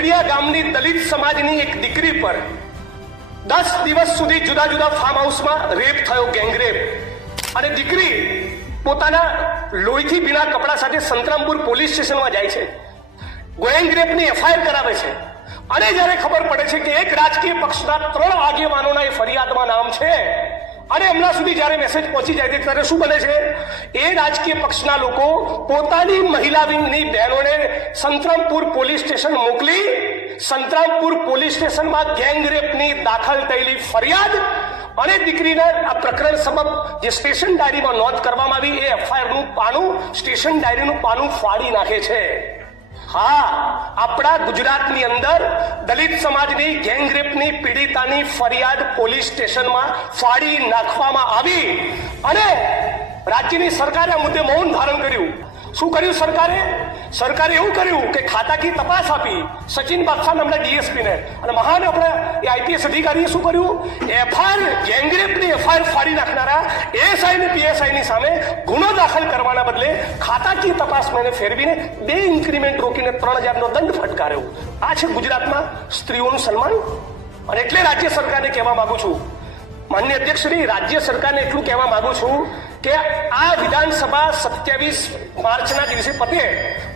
વલડિયા ગામની દલિત સમાજની એક દીકરી પર 10 દિવસ સુધી જુદા જુદા ફાર્મ હાઉસમાં રેપ થયો, ગેંગરેપ. અને દીકરી પોતાના લોહીથી ભીના કપડા સાથે સંતરામપુર પોલીસ સ્ટેશનમાં જાય છે, ગેંગરેપની એફઆઈઆર કરાવે છે. અને જ્યારે ખબર પડે છે કે એક રાજકીય પક્ષના 3 આગેવાનોના એ ફરિયાદમાં નામ છે અને એમના સુધી જ્યારે મેસેજ પહોંચી જાય છે ત્યારે શું બને છે, એ રાજકીય પક્ષના લોકો પોતાની મહિલા વિંગની બહેનોને સંતરામપુર પોલીસ સ્ટેશન મોકલી સંતરામપુર પોલીસ સ્ટેશનમાં ગેંગરેપની દાખલ થયેલી ફરિયાદ અને દીકરીના આ પ્રકરણ સબબ જે સ્ટેશન ડાયરીમાં નોંધ કરવામાં આવી એ એફઆઈઆરનું પાનું, સ્ટેશન ડાયરીનું પાનું ફાડી નાખે છે. હા, આપણા ગુજરાતની અંદર દલિત સમાજની ગેંગરેપની પીડિતાની ફરિયાદ પોલીસ સ્ટેશનમાં ફાડી નાખવામાં આવી અને રાજ્યની સરકારે આ મુદ્દે મૌન ધારણ કર્યું. શું કર્યું સરકારે એવું કર્યું કે ખાતાકીય તપાસ આપી સચિન બાદશાહ નામના ડીએસપીને, અને મહાન આપણા એ આઈપીએસ અધિકારીએ શું કર્યું, એફઆઈઆર ગેંગરેપની એફઆઈઆર ફાડી નાખનારા એએસઆઈ અને પીએસઆઈની સામે ગુનો દાખલ કરવાના બદલે ખાતાકીય તપાસ મેને ફેરવીને 2 ઇન્ક્રીમેન્ટ રોકીને 3000નો દંડ ફટકાર્યો. આ છે ગુજરાતમાં સ્ત્રીઓનું સન્માન. અને એટલે રાજ્ય સરકારને કહેવા માંગુ છું, માનનીય અધ્યક્ષશ્રી, રાજ્ય સરકારને એટલું કહેવા માંગુ છું કે આ વિધાનસભા 27 માર્ચના દિવસે પતે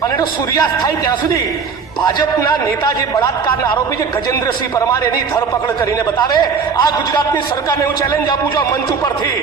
અને એનો સૂર્યાસ્ત થાય ત્યાં સુધી ભાજપના નેતા જે બળાત્કારના આરોપી છે ગજેન્દ્રસિંહ પરમાર, એની ધરપકડ કરીને બતાવે. આ ગુજરાતની સરકારને હું ચેલેન્જ આપું છું આ મંચ ઉપરથી.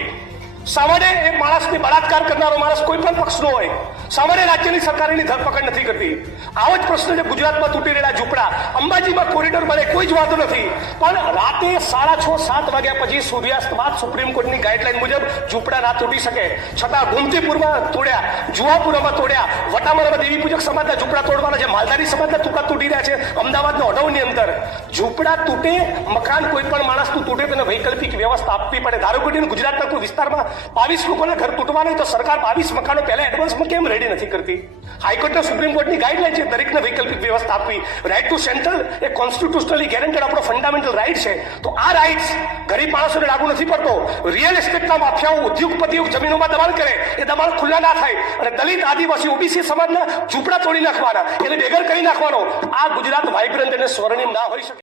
સામાન્ય એક માણસને બળાત્કાર કરનારો માણસ કોઈ પણ પક્ષનો હોય, સામાન્ય રાજ્યની સરકાર એની ધરપકડ નથી કરતી. આવો જ પ્રશ્ન છે ગુજરાતમાં તૂટી રહેલા ઝૂંપડા. અંબાજીમાં કોરિડોર બને, કોઈ જ વાંધો નથી, પણ રાતે 6:30-7 વાગ્યા પછી સૂર્યાસ્ત બાદ સુપ્રીમ કોર્ટની ગાઈડલાઈન મુજબ ઝૂંપડા ના તૂટી શકે. છતાં ગોમતીપુરમાં તોડ્યા, જુહાપુરામાં તોડ્યા, વટામણામાં દેવી પૂજક સમાજના ઝૂંપડા તોડવાના છે, માલધારી સમાજના ટુકડા તૂટી રહ્યા છે. અમદાવાદનો અઢવની અંદર ઝૂંપડા તૂટે, મકાન કોઈ પણ માણસનું તૂટે તેને વૈકલ્પિક વ્યવસ્થા આપવી પડે. ધારો કે ગુજરાતના કોઈ વિસ્તારમાં 22 લોકોના ઘર તૂટવા નહીં તો સરકાર 22 મકાનો પહેલા એડવાન્સમાં કેમ રેડી નથી કરતી? હાઈકોર્ટના સુપ્રીમ કોર્ટની ગાઈડલાઈન છે દરેકને વૈકલ્પિક વ્યવસ્થા આપવી. રાઇટ ટુ સેન્ટ્રલ એ કોન્સ્ટિટ્યુશનલી ગેરંટેડ આપણો ફંડામેન્ટલ રાઇટ છે. તો આ રાઇટ્સ ગરીબ માણસોને લાગુ નથી પડતો. રિયલ એસ્ટેટના માફિયાઓ, ઉદ્યોગપતિઓ જમીનોમાં દબાણ કરે, એ દબાણ ખુલ્લા ના થાય અને દલિત, આદિવાસી, ઓબીસી સમાજના ઝૂંપડા તોડી નાખવાના, એને બેઘર કરી નાખવાનો. આ ગુજરાત વાઇબ્રન્ટ અને સ્વર્ણિમ ના હોઈ શકે.